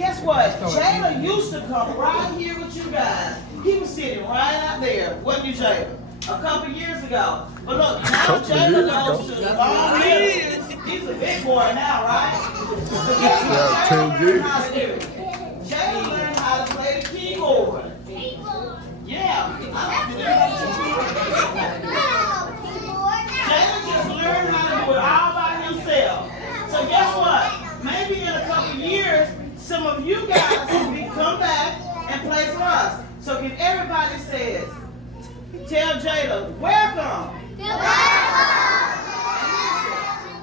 Guess what? Jada used to come right here with you guys. He was sitting right out there, wasn't you, Jada? A couple years ago. But look, now Jada goes to Long Meadow. He's a big boy now, right? But guess what Jada learned how to do? Jada learned how to play the keyboard. Yeah. Jada just learned how to do it all by himself. So guess what? Maybe in a couple years, some of you guys will come back and play for us. So can everybody say it? Tell Jada, welcome.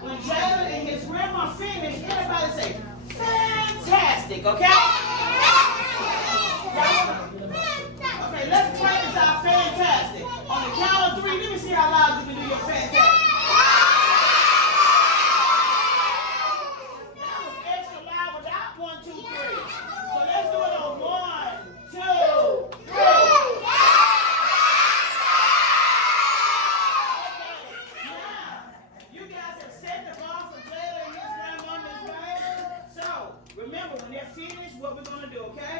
When Jada and his grandma finish, everybody say, fantastic, okay? Okay, let's practice our fantastic. On the count of 3, let me see how loud you can do your fantastic. That was extra loud without 1, 2, 3. So let's do it on 1, 2, 3. Okay, now, you guys have set the bar for Jada and his grandmama's right? So, remember, when they're finished, what we're going to do, okay?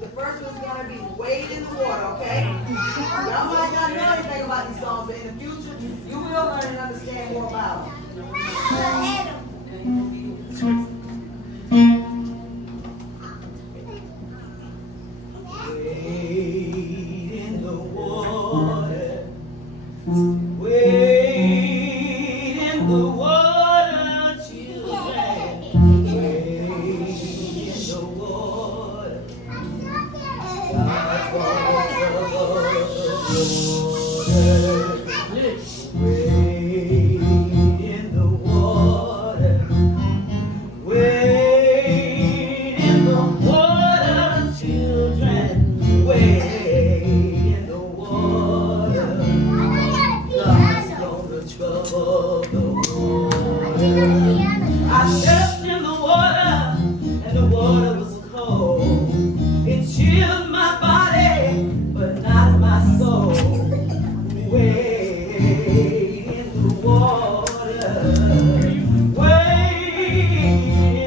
The first one's gonna be Wade in the Water, okay? Y'all might not know anything about these songs, but in the future, you will learn and understand more about them. Wade in the water, wade in the water, children. Wade in the water. God's gonna trouble the water. Wade in the water. Wade in the water, children. Wade in the water. God's gonna trouble the water. I stepped in the water, and the water was cold. It chilled my body, but not my soul. Wade in the water. Wade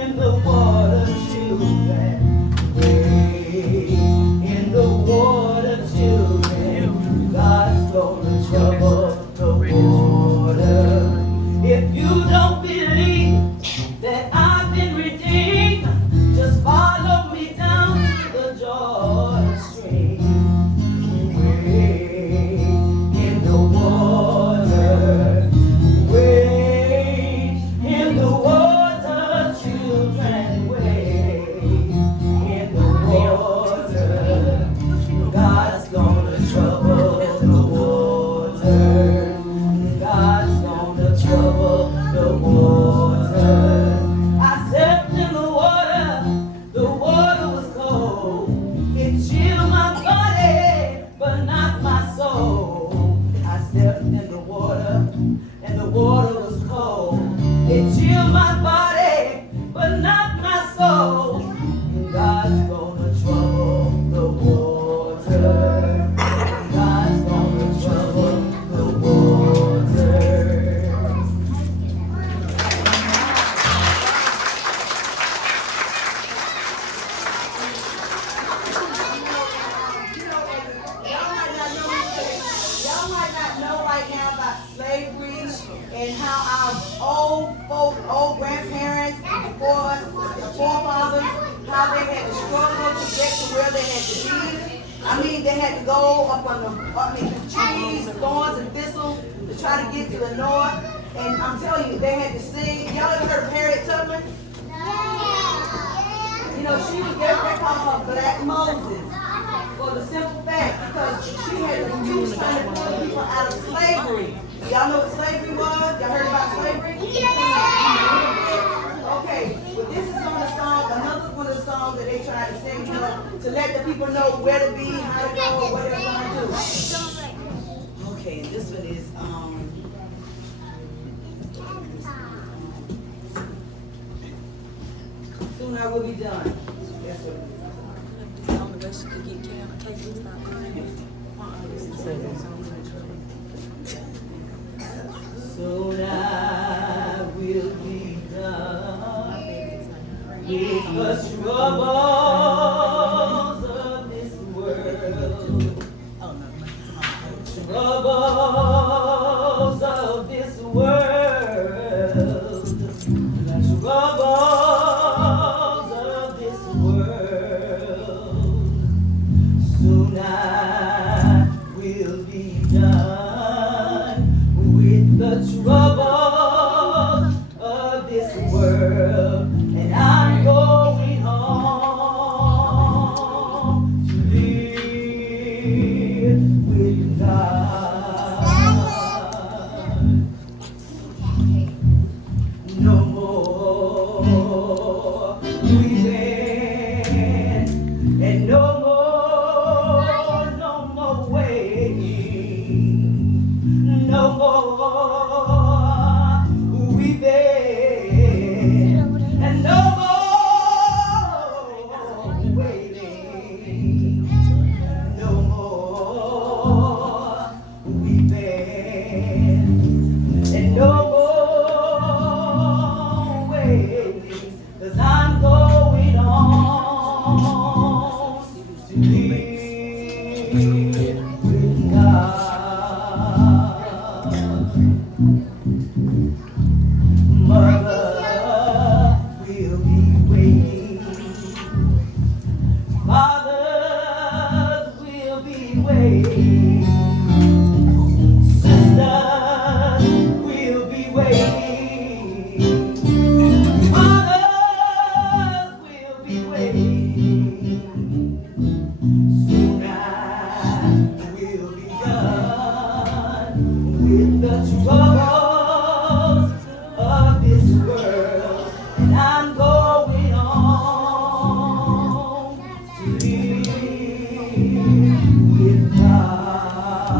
in the water, children. Wade in the water, children. God's gonna trouble the water. If you don't believe that I've been redeemed, just follow me down to the Jordan stream. Wade in the water. Wade in the water, children. Wade in the water. God's gonna trouble the water. God's gonna trouble the water. I stepped in the water was cold. It chilled my body, but not my soul. I stepped in the water, and the water was cold. It chilled my body, but not my soul. God's gonna trouble the water. God's gonna trouble the water. Y'all might not know right now about slavery and how our old grandparents before us, the forefathers, how they had to struggle to get to where they had to be. I mean, they had to go up on the trees, thorns and thistles to try to get to the north. And I'm telling you, they had to sing. Y'all ever heard of Harriet Tubman? You know, she was they call her Black Moses. For the simple fact, because she had to teach trying to pull people out of slavery. Y'all know what slavery was? Y'all heard about slavery? Okay, well this is on the song, another one of the songs that they try to sing, you know, to let the people know where to be, how to go, what they're going to do. Okay, and this one is, soon I will be done. That's what it is. The only way she could get Cam and Casey to stop crying. with God. Mother will be waiting. Fathers will be waiting. Sisters will be waiting. Mothers will be waiting. Soon I will be done with the troubles of this world, and I'm going on to live with God.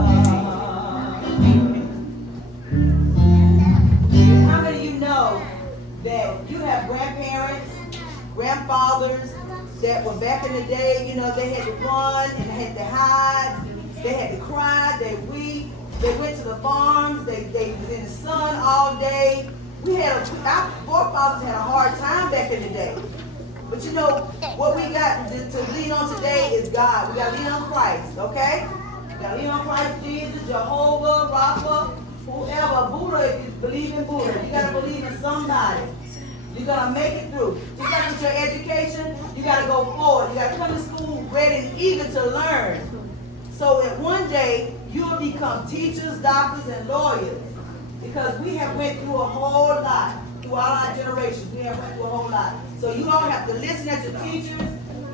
How many of you know that you have grandparents, grandfathers that were back in the day, you know, they had to run and they had to hide, they had to cry, they weep, they went to the farms, they was in the sun all day. Our forefathers had a hard time back in the day. But you know, what we got to lean on today is God. We got to lean on Christ, okay? We got to lean on Christ Jesus, Jehovah, Rapha, whoever, Buddha, if you believe in Buddha. You got to believe in somebody. You're going to make it through. Just like with your education, you got to go forward. You got to come to school ready and eager to learn. So that one day, you'll become teachers, doctors, and lawyers. Because we have went through a whole lot throughout our generations. We have went through a whole lot. So you all have to listen at your teachers.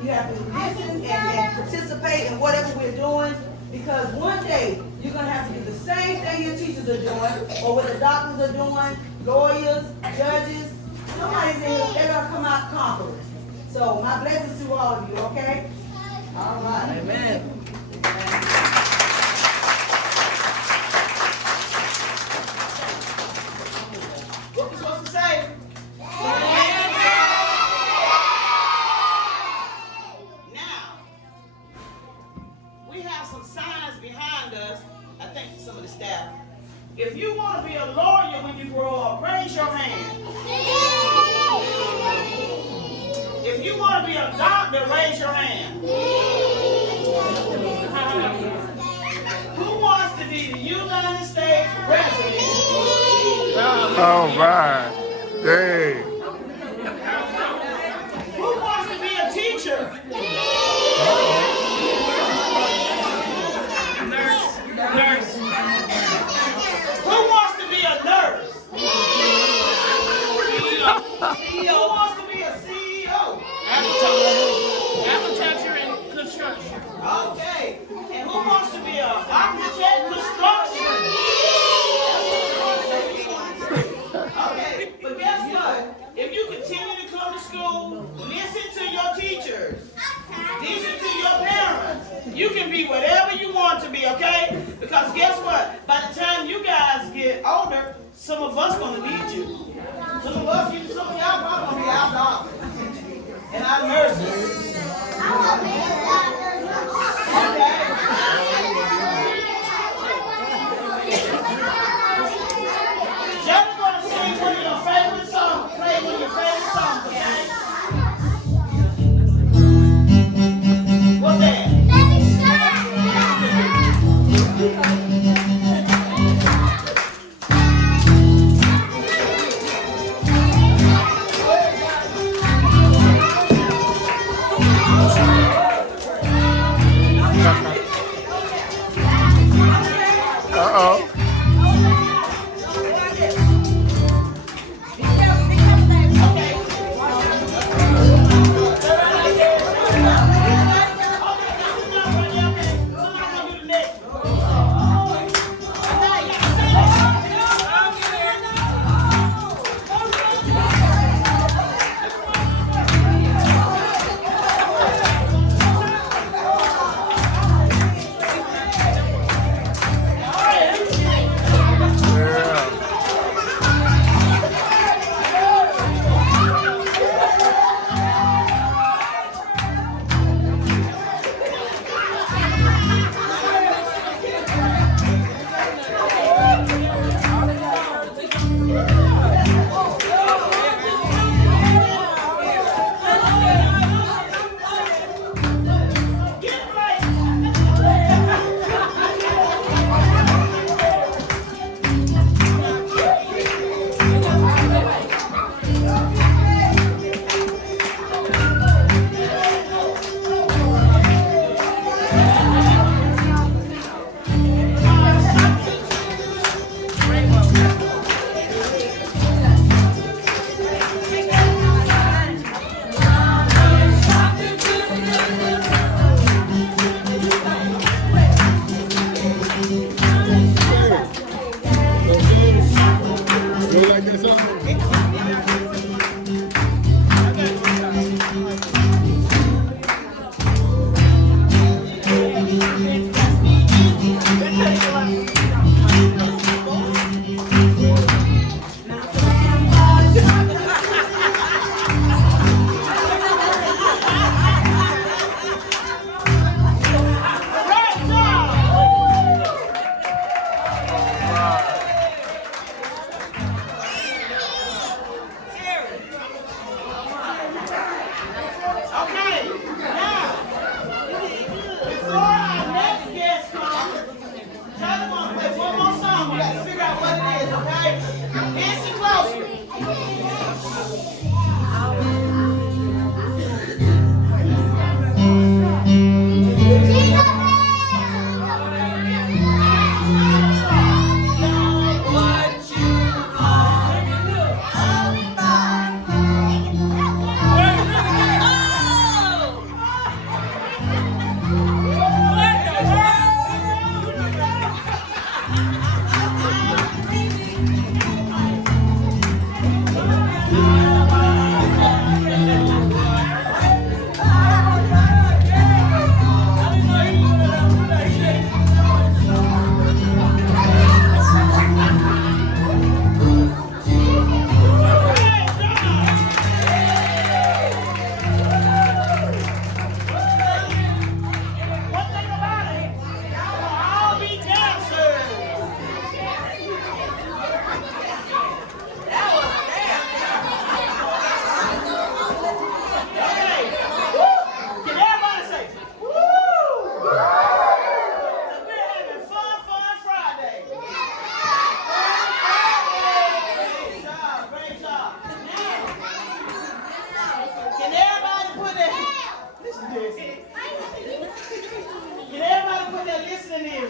You have to listen and participate in whatever we're doing. Because one day, you're going to have to do the same thing your teachers are doing, or what the doctors are doing, lawyers, judges. Somebody's in here, they're going to come out conquerors. So my blessings to all of you, okay? All right. Amen. What we supposed to say? Now, we have some signs behind us. I think some of the staff. If you want to be a lawyer when you grow up, raise your hand. If you want to be a doctor, raise your hand. Who wants to be the United States President? Oh my, dang. Who wants to be a teacher? Nurse. Who wants to be a nurse? Who wants to be a CEO? Architecture and construction. Okay. And who wants to be an architect construction? Okay. But guess what? If you continue to come to school, listen to your teachers, listen to your parents, you can be whatever you want to be, okay? Because guess what? By the time you guys get older, some of us gonna need you. Some of y'all probably gonna be our doctors and our nurses. Okay. Just gonna sing one of your favorite songs, play one of your favorite songs, okay? What's that? Uh-oh.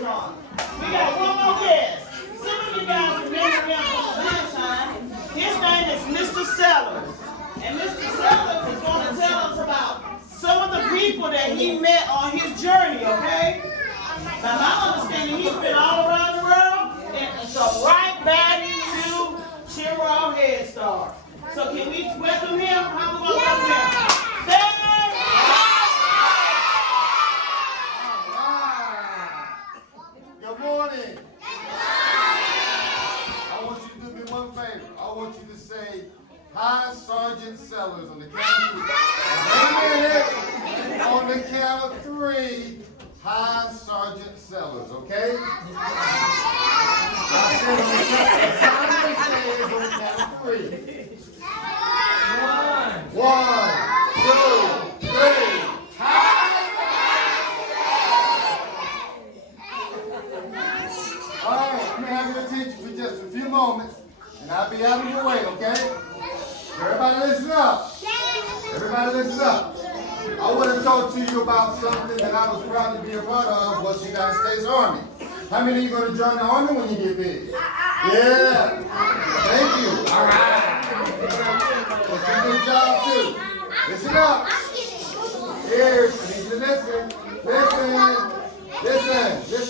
Month. We got one more guest. Some of you guys remember him from last time. His name is Mr. Sellers. And Mr. Sellers is going to tell us about some of the people that he met on his journey, okay? Now, my understanding, he's been all around the world and so right back to Chiraw Head Start. So can we welcome him? How we going to welcome him? Good morning. I want you to do me one favor. I want you to say, "Hi, Sergeant Sellers," on the count of three. On the count of three. Hi, Sergeant Sellers, okay? I said on the count of three. One, two, three. All right, I'm gonna have your attention for just a few moments, and I'll be out of your way, okay? Everybody listen up. Everybody listen up. I want to talk to you about something that I was proud to be a part of, was the United States Army. How many of you going to join the Army when you get big? Yeah. Thank you. All right. That's a good job, too. Listen up. Here, I need you to listen.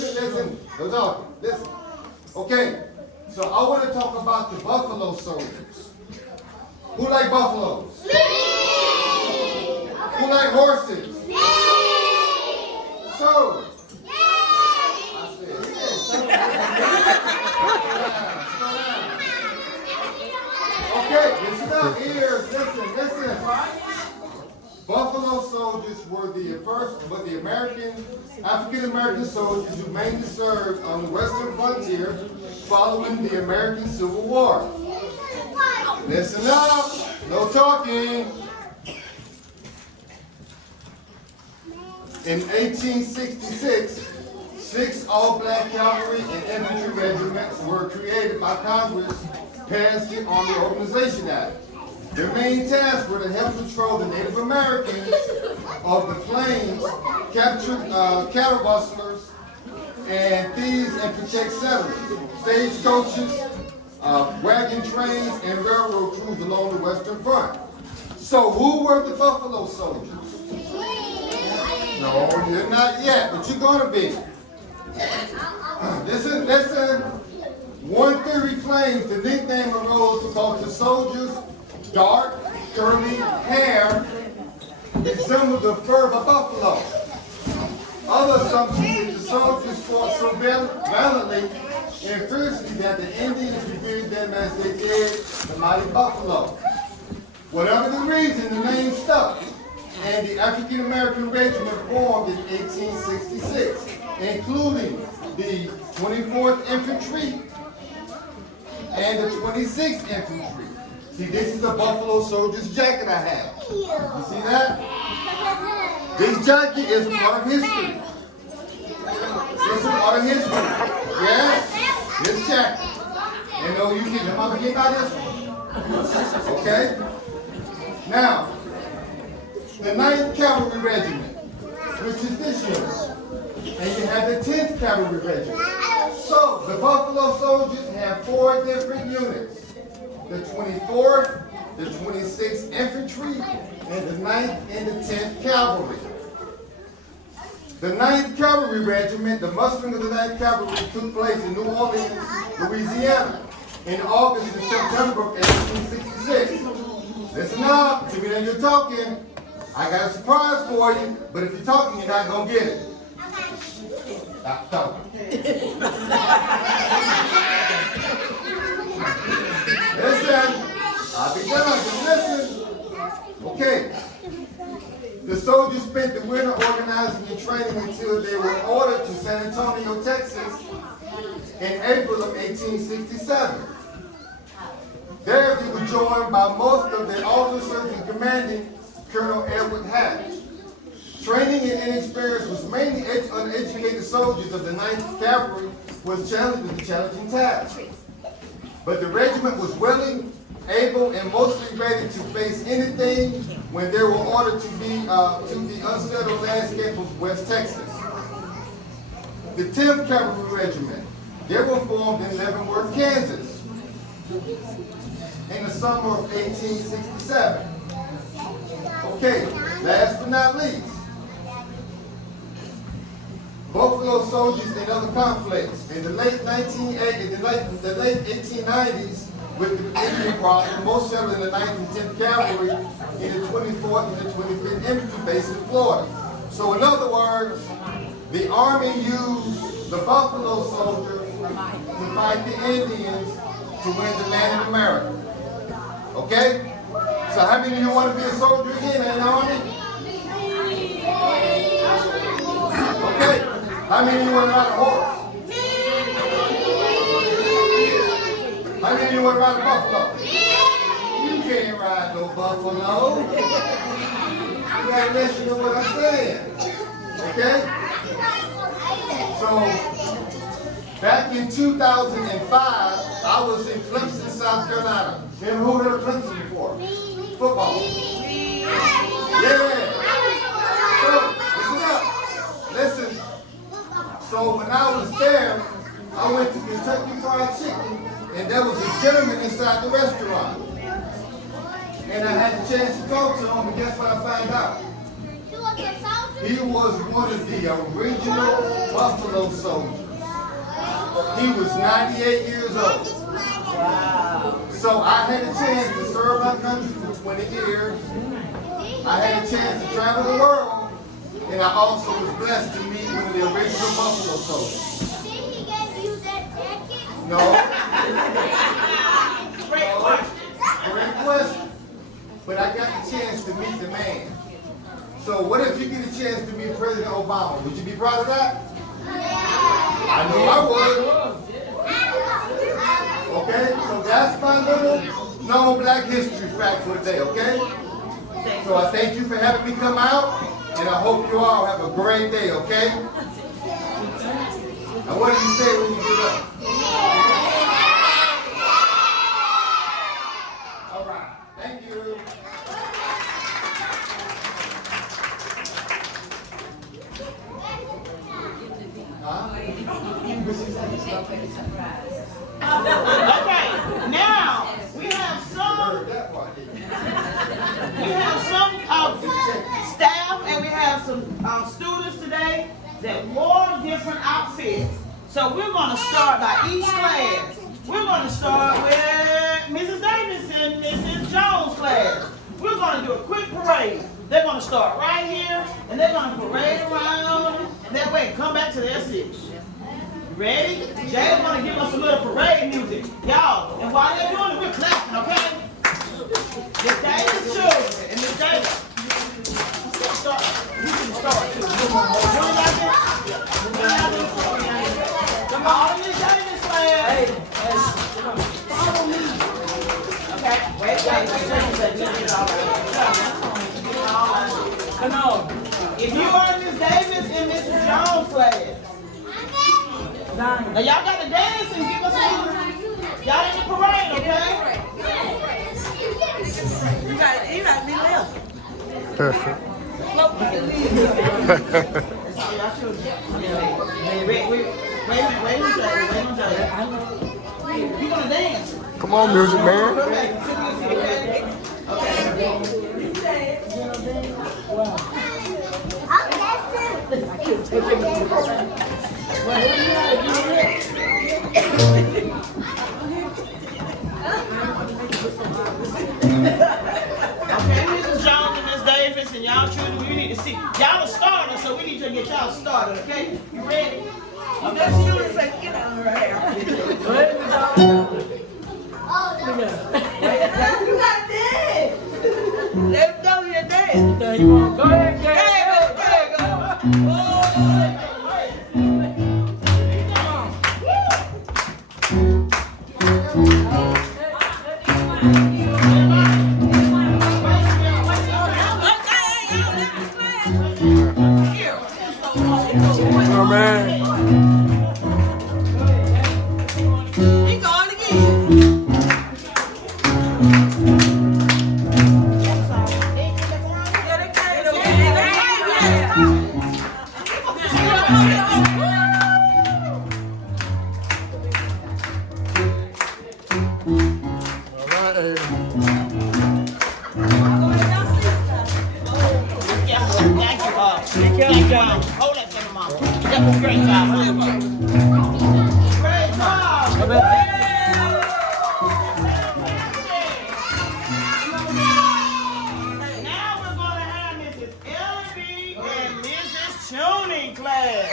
Listen. No talking. Listen. Okay, so I want to talk about the Buffalo Soldiers. Who like buffaloes? Who like horses? So, okay, listen up, ears, listen. Buffalo soldiers were the African-American soldiers who mainly served on the western frontier following the American Civil War. Listen up, no talking. In 1866, 6 all-black cavalry and infantry regiments were created by Congress, passed the Army Organization Act. Their main tasks were to help control the Native Americans of the plains, capture cattle rustlers, and thieves, and protect settlers, stagecoaches, wagon trains, and railroad crews along the Western Front. So who were the Buffalo Soldiers? No, you're not yet, but you're going to be. Listen. One theory claims the nickname arose because the soldiers' dark, curly hair resembled the fur of a buffalo. Other assumptions that the soldiers fought so valiantly and fiercely that the Indians revered them as they did the mighty buffalo. Whatever the reason, the name stuck, and the African American regiment formed in 1866, including the 24th Infantry and the 26th Infantry. See, this is a Buffalo Soldier's jacket I have. You see that? This jacket is a part of history. It's a part of history. Yeah? This jacket. You know, you can come up and get by this one. Okay? Now, the 9th Cavalry Regiment, which is this unit. And you have the 10th Cavalry Regiment. So, the Buffalo Soldiers have 4 different units. The 24th, the 26th Infantry, and the 9th and the 10th Cavalry. The 9th Cavalry Regiment, the mustering of the 9th Cavalry took place in New Orleans, Louisiana, in August and September of 1866. Listen up, to me that you're talking. I got a surprise for you, but if you're talking, you're not going to get it. Stop talking. Listen, I'll be done, just listen. Okay. The soldiers spent the winter organizing and training until they were ordered to San Antonio, Texas in April of 1867. There they were joined by most of the officers and commanding Colonel Edward Hatch. Training and inexperience was mainly uneducated soldiers of the 9th Cavalry was challenged with a challenging task. But the regiment was willing, able, and mostly ready to face anything when they were ordered to the unsettled landscape of West Texas. the 10th Cavalry Regiment. They were formed in Leavenworth, Kansas in the summer of 1867. Okay, last but not least, Buffalo soldiers in other conflicts. In the late 1890s, with the Indian problem, most settled in the 9th and 10th Cavalry in the 24th and the 25th Infantry base in Florida. So in other words, the Army used the Buffalo soldiers to fight the Indians to win the land in America. Okay? So how many of you want to be a soldier again in the Army? Okay. How many of you want to ride a horse? How many of you want to ride a buffalo? You can't ride no buffalo. You gotta listen to what I'm saying. Okay? So, back in 2005, I was in Clemson, South Carolina. Remember who heard of Clemson before? Football. Yeah. So, listen up. Listen. So when I was there, I went to Kentucky Fried Chicken, and there was a gentleman inside the restaurant. And I had a chance to talk to him, and guess what I found out? He was one of the original Buffalo soldiers. He was 98 years old. Wow. So I had a chance to serve my country for 20 years. I had a chance to travel the world. And I also was blessed to meet one of the original Buffalo soldiers. Did he get you that jacket? No. Great question. But I got the chance to meet the man. So what if you get a chance to meet President Obama? Would you be proud of that? I know I would. Okay, so that's my little known Black history fact for today, okay? So I thank you for having me come out, and I hope you all have a great day, okay? Now what do you say when you get up? All right, thank you. Okay, now we have some staff and we have some students today that wore different outfits. So we're going to start by each class. We're going to start with Mrs. Davis and Mrs. Jones' class. We're going to do a quick parade. They're going to start right here and they're going to parade around. That way, come back to their seats. Ready? Jay's gonna give us a little parade music. Y'all, and while they're doing it, we're clapping, okay? Miss Davis children, and Miss Davis. You can start too. You like it? Come on, Miss Davis, man. Follow me. Okay, wait. Come on. If you are Miss Davis and Mrs. Jones' class, now y'all got to dance and give us a y'all in the parade, okay? You got to be left. Wait. You gonna dance? Come on, music man. Okay. Okay, Mrs. Jones and Miss Davis and y'all children, we need to see. Y'all are starters, so we need to get y'all started, okay? You ready? Okay, children say, get out of her hair. You got this. Let me know you're dance. Go ahead, go. Oh, man. Great job. Great job. Now we're going to have Mrs. Ellie and Mrs. Tuning class.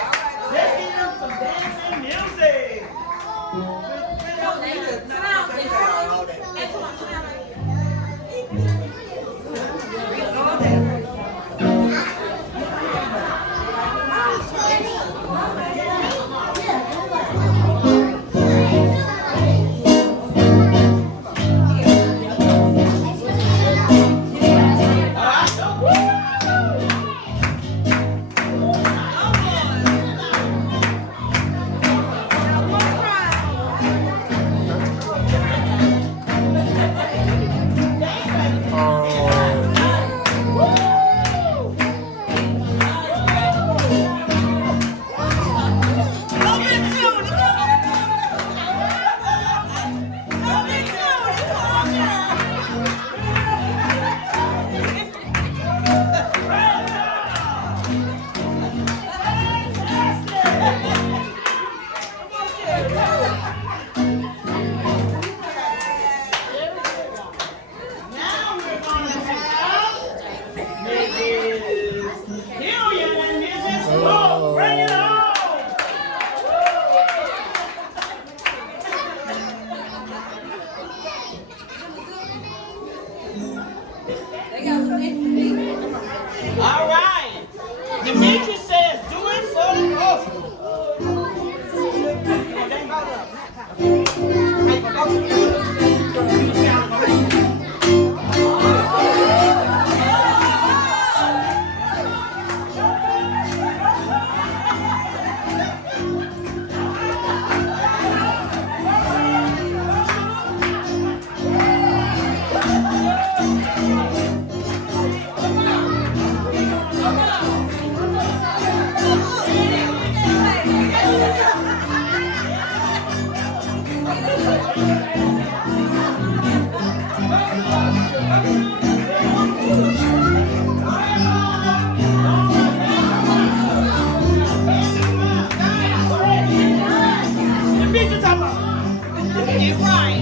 Let's give them some dancing music. Now we're going to have Mrs. Hillian and Mrs. Wolf. Bring it on. All right. Demetri says, do it for the culture. Demetri, talk about. You're right.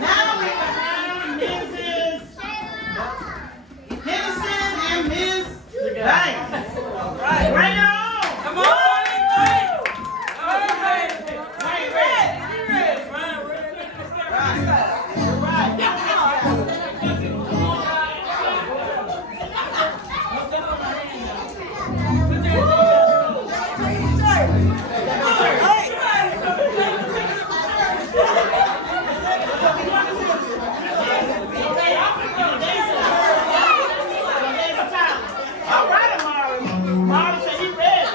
Now we can have Mrs. Henderson and Miss Banks. Bring it on. Come on. All right, Amari. Amari said he ready.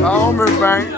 Naomi Banks.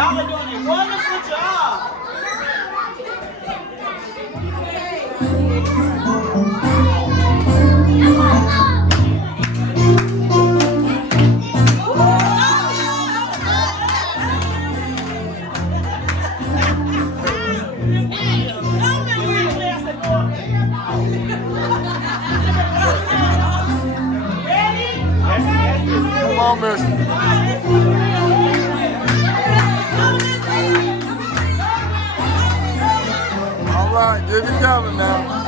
Y'all are doing a wonderful job. Come on, mister. All right, get it together now.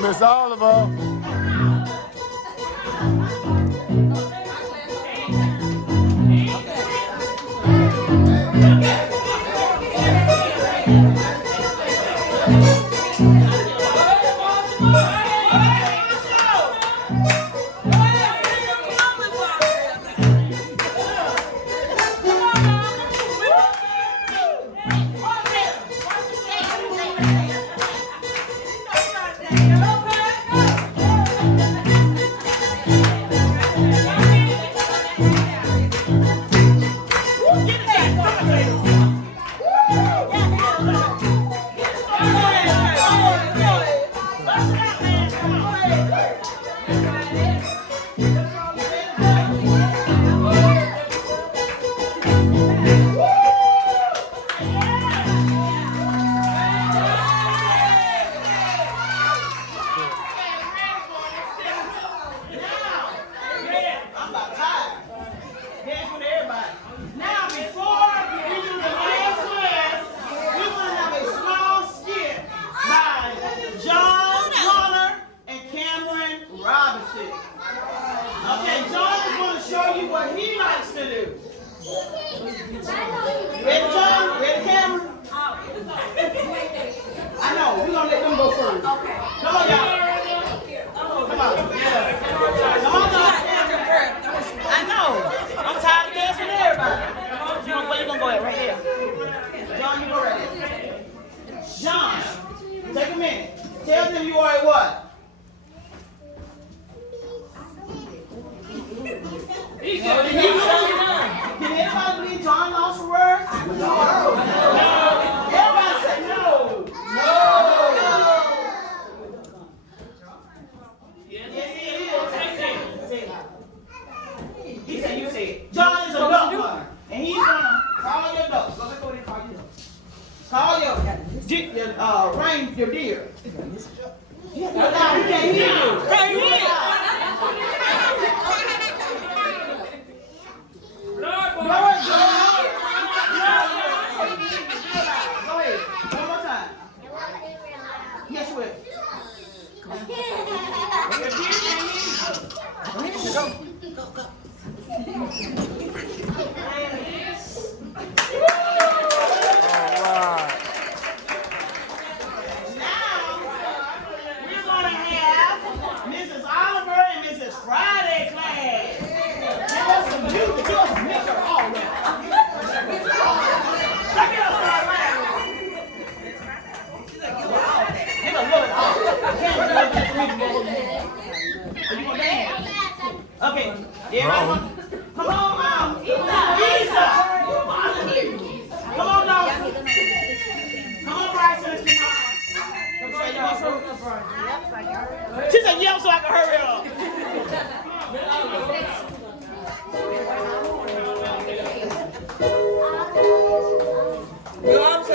Miss Oliver.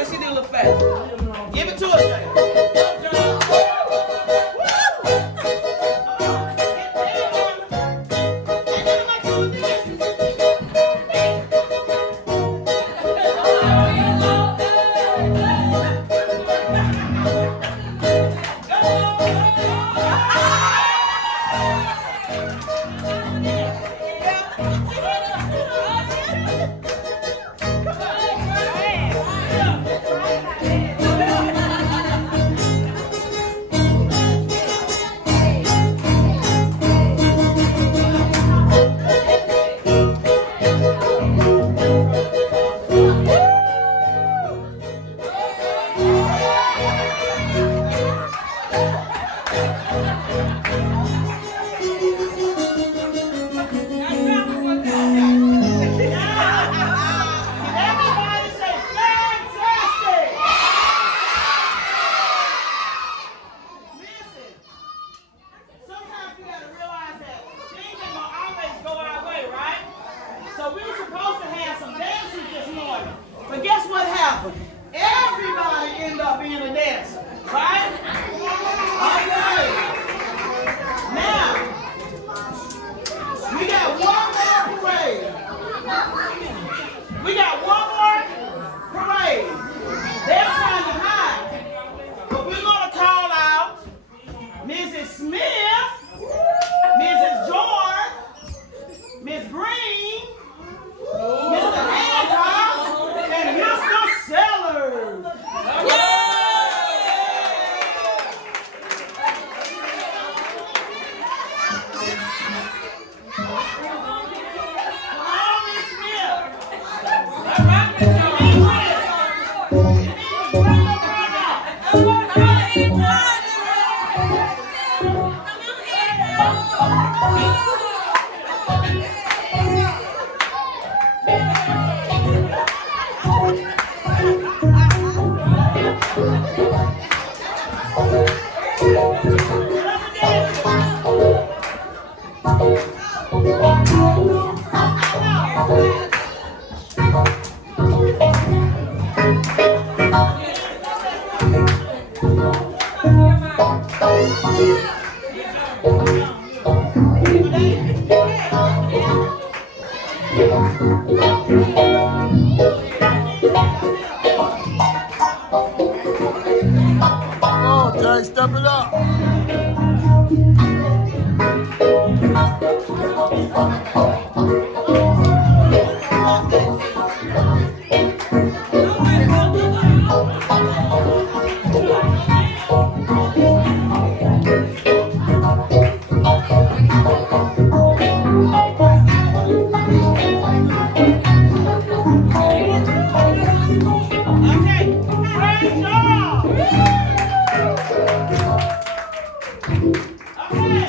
say she did a little fast. Give it to her, Jay. Everybody say fantastic! Listen, sometimes you gotta realize that things ain't gonna always go our way, right? So we were supposed to have some dancers this morning, but guess what happened? Everybody ended up being a dancer, right? Okay. Now, we got one more parade. We got one more parade. They're trying to hide. But we're going to call out Mrs. Smith, Mrs. Jordan, Miss Green, Mr. Hancock, and Mr. Sellers. Come on, Jay, step it up. Okay, praise God. Okay,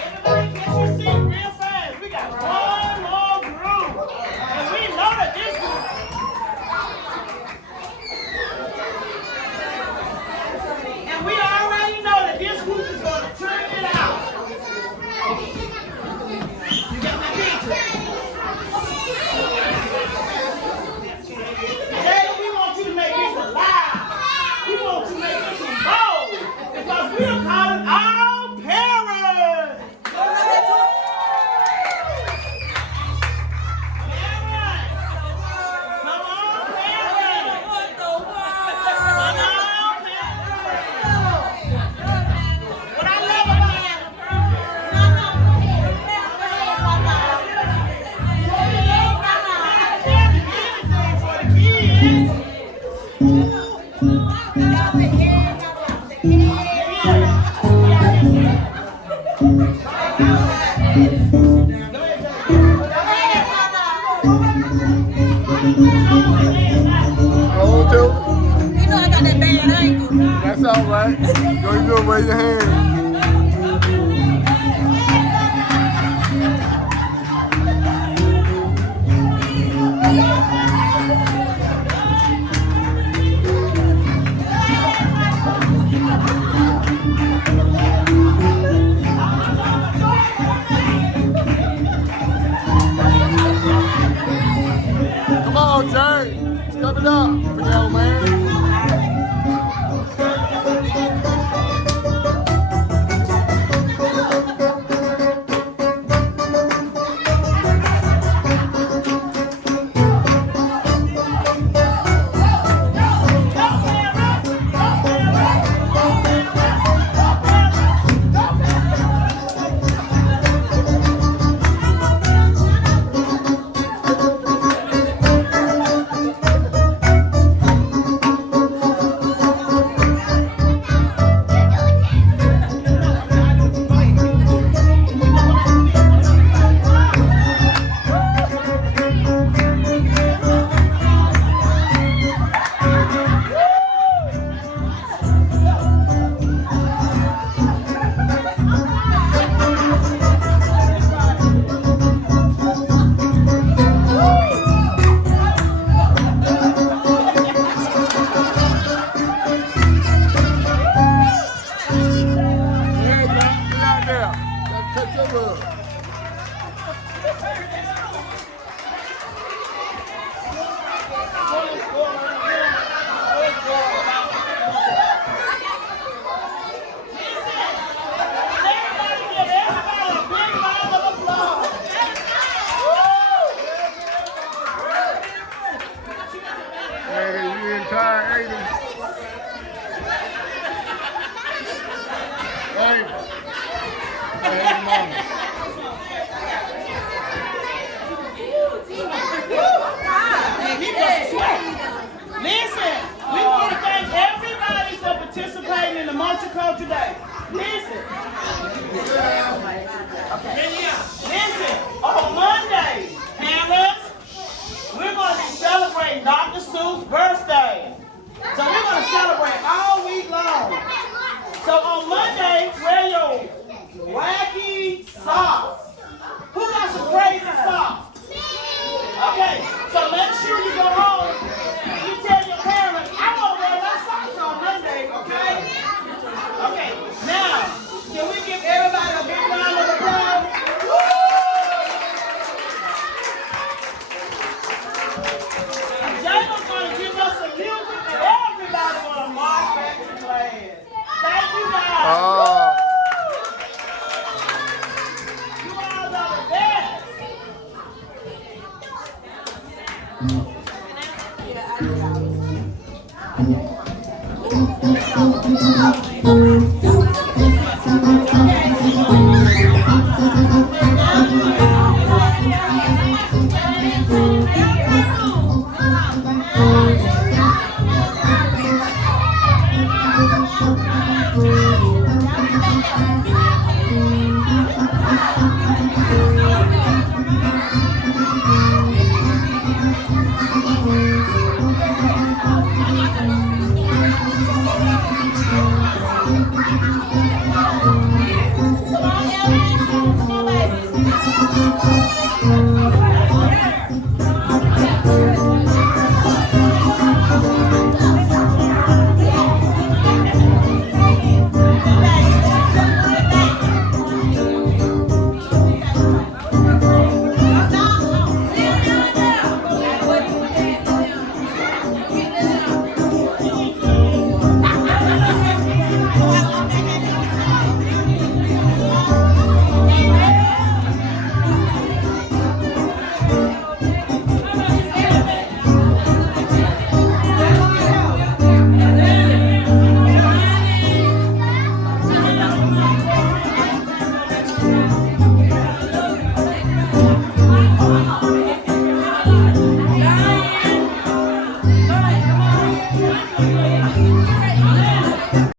everybody get your seat real fast. We got one more group. And we know that this group. And we already know that this group is going to turn it out. You got my picture? Today we want you to make this alive. We want you to make this one bold. Because we are calling all parents. Parents. Come on, parents. Come on, parents. What I love about anything for the kids. Hold to. You know I got that bad ankle. That's all right. Go ahead and raise your hand. Come on, Jay. Step it up for the old man. songs. Who got some praise and songs? Okay, so make sure you go home and you tell your parents, I'm gonna wear my socks on Monday, okay? Okay, now, can we give everybody a big round of applause? Jayla's gonna give us some music and everybody's gonna march back to class. Thank you guys. You all are the best. Thank you.